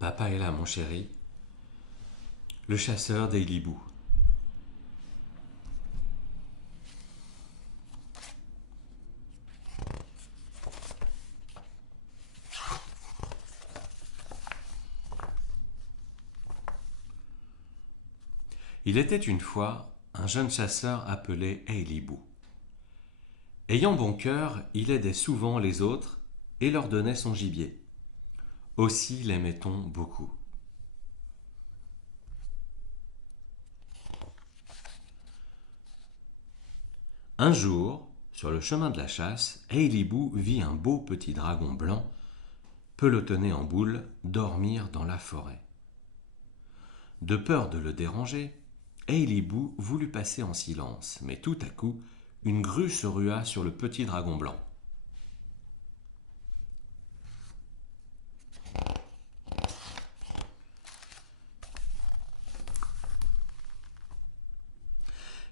Papa est là, mon chéri, le chasseur des hiboux. Il était une fois un jeune chasseur appelé Eilibou. Ayant bon cœur, il aidait souvent les autres et leur donnait son gibier. Aussi l'aimait-on beaucoup. Un jour, sur le chemin de la chasse, Eilibou vit un beau petit dragon blanc, pelotonné en boule, dormir dans la forêt. De peur de le déranger, Eilibou voulut passer en silence, mais tout à coup, une grue se rua sur le petit dragon blanc.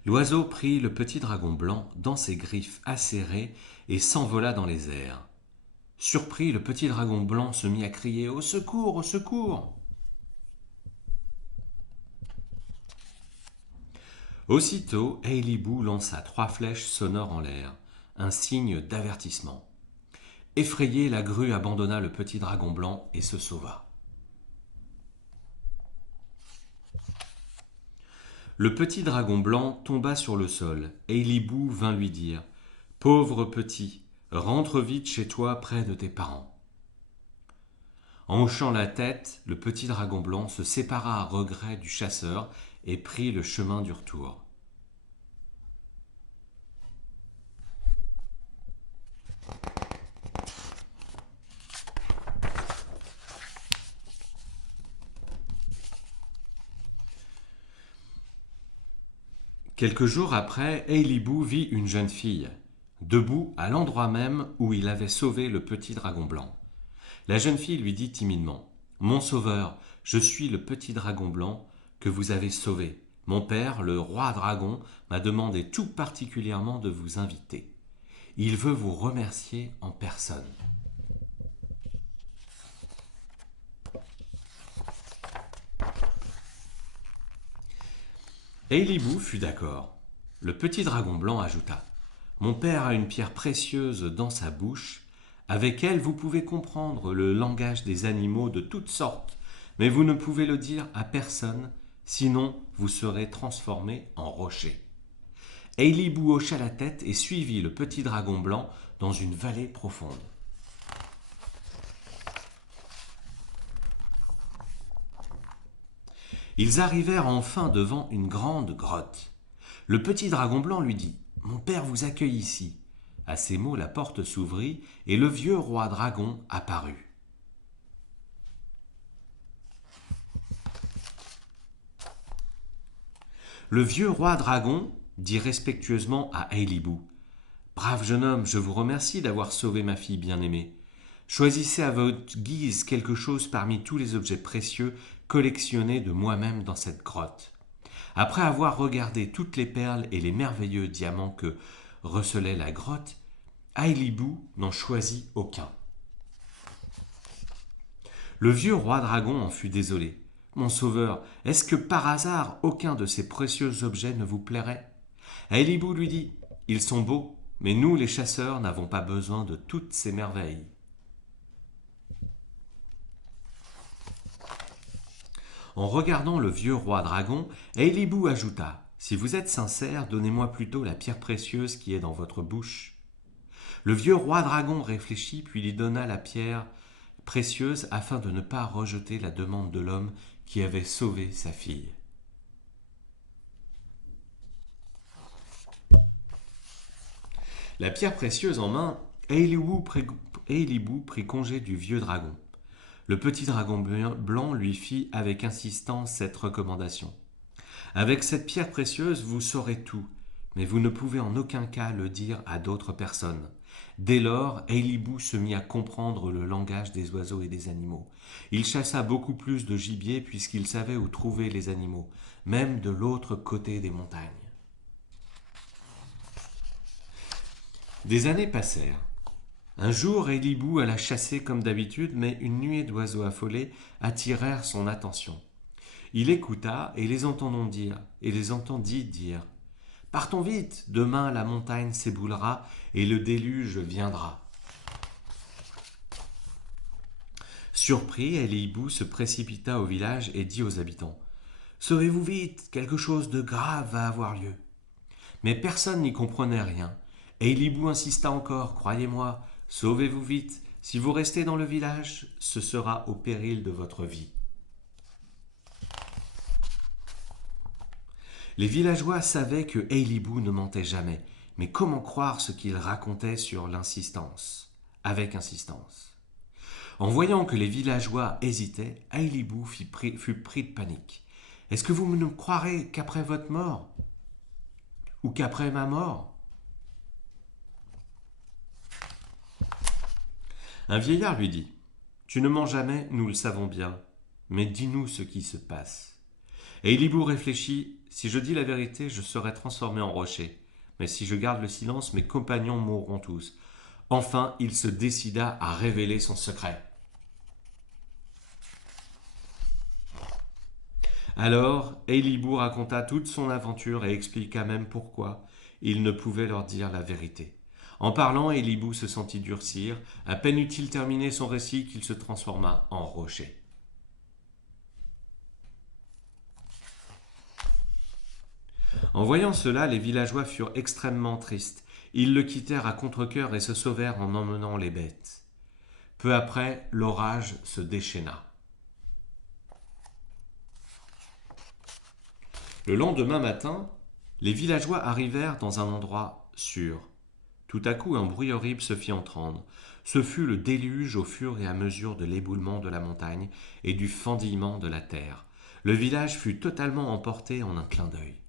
L'oiseau prit le petit dragon blanc dans ses griffes acérées et s'envola dans les airs. Surpris, le petit dragon blanc se mit à crier « Au secours, au secours !» Aussitôt, Eilibou lança 3 flèches sonores en l'air, un signe d'avertissement. Effrayée, la grue abandonna le petit dragon blanc et se sauva. Le petit dragon blanc tomba sur le sol. Eilibou vint lui dire « Pauvre petit, rentre vite chez toi près de tes parents. » En hochant la tête, le petit dragon blanc se sépara à regret du chasseur et prit le chemin du retour. Quelques jours après, Eilibou vit une jeune fille, debout à l'endroit même où il avait sauvé le petit dragon blanc. La jeune fille lui dit timidement « Mon sauveur, je suis le petit dragon blanc que vous avez sauvé. Mon père, le roi dragon, m'a demandé tout particulièrement de vous inviter. Il veut vous remercier en personne. » Eilibou fut d'accord. Le petit dragon blanc ajouta « Mon père a une pierre précieuse dans sa bouche. Avec elle, vous pouvez comprendre le langage des animaux de toutes sortes, mais vous ne pouvez le dire à personne, sinon vous serez transformé en rocher. » Eilibou hocha la tête et suivit le petit dragon blanc dans une vallée profonde. Ils arrivèrent enfin devant une grande grotte. Le petit dragon blanc lui dit « Mon père vous accueille ici. » À ces mots, la porte s'ouvrit et le vieux roi dragon apparut. Le vieux roi dragon dit respectueusement à Eilibou « Brave jeune homme, je vous remercie d'avoir sauvé ma fille bien-aimée. Choisissez à votre guise quelque chose parmi tous les objets précieux collectionnés de moi-même dans cette grotte. » Après avoir regardé toutes les perles et les merveilleux diamants que recelait la grotte, Eilibou n'en choisit aucun. Le vieux roi dragon en fut désolé. « Mon sauveur, est-ce que par hasard aucun de ces précieux objets ne vous plairait ?» Eilibou lui dit « Ils sont beaux, mais nous les chasseurs n'avons pas besoin de toutes ces merveilles. » En regardant le vieux roi dragon, Eilibou ajouta « Si vous êtes sincère, donnez-moi plutôt la pierre précieuse qui est dans votre bouche. » Le vieux roi dragon réfléchit puis lui donna la pierre précieuse afin de ne pas rejeter la demande de l'homme qui avait sauvé sa fille. La pierre précieuse en main, Eilibou prit congé du vieux dragon. Le petit dragon blanc lui fit avec insistance cette recommandation. « Avec cette pierre précieuse, vous saurez tout, mais vous ne pouvez en aucun cas le dire à d'autres personnes. » Dès lors, Eilibou se mit à comprendre le langage des oiseaux et des animaux. Il chassa beaucoup plus de gibier puisqu'il savait où trouver les animaux, même de l'autre côté des montagnes. Des années passèrent. Un jour, Elibou alla chasser comme d'habitude, mais une nuée d'oiseaux affolés attirèrent son attention. Il écouta et les entendit dire « Partons vite, demain la montagne s'éboulera et le déluge viendra. » Surpris, Elibou se précipita au village et dit aux habitants « Sauvez-vous vite, quelque chose de grave va avoir lieu. » Mais personne n'y comprenait rien. Elibou insista encore « Croyez-moi, sauvez-vous vite. Si vous restez dans le village, ce sera au péril de votre vie. » Les villageois savaient que Elibou ne mentait jamais, mais comment croire ce qu'il racontait avec insistance. En voyant que les villageois hésitaient, Elibou fut pris de panique. « Est-ce que vous ne me croirez qu'après votre mort ? Ou qu'après ma mort ?» Un vieillard lui dit « Tu ne mens jamais, nous le savons bien, mais dis-nous ce qui se passe. » Et Elibou réfléchit « Si je dis la vérité, je serai transformé en rocher. Mais si je garde le silence, mes compagnons mourront tous. » Enfin, il se décida à révéler son secret. Alors, Elibou raconta toute son aventure et expliqua même pourquoi il ne pouvait leur dire la vérité. En parlant, Elibou se sentit durcir. À peine eut-il terminé son récit qu'il se transforma en rocher. En voyant cela, les villageois furent extrêmement tristes. Ils le quittèrent à contre-cœur et se sauvèrent en emmenant les bêtes. Peu après, l'orage se déchaîna. Le lendemain matin, les villageois arrivèrent dans un endroit sûr. Tout à coup, un bruit horrible se fit entendre. Ce fut le déluge au fur et à mesure de l'éboulement de la montagne et du fendillement de la terre. Le village fut totalement emporté en un clin d'œil.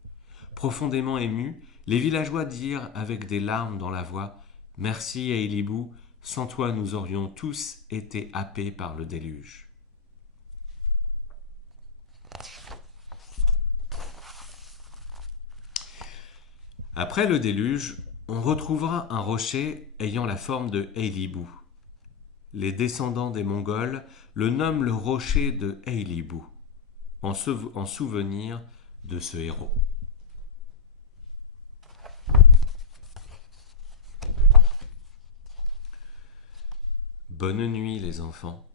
Profondément émus, les villageois dirent avec des larmes dans la voix « Merci Elibou, sans toi nous aurions tous été happés par le déluge. » Après le déluge, on retrouvera un rocher ayant la forme de Elibou. Les descendants des Mongols le nomment le rocher de Elibou, en souvenir de ce héros. Bonne nuit les enfants.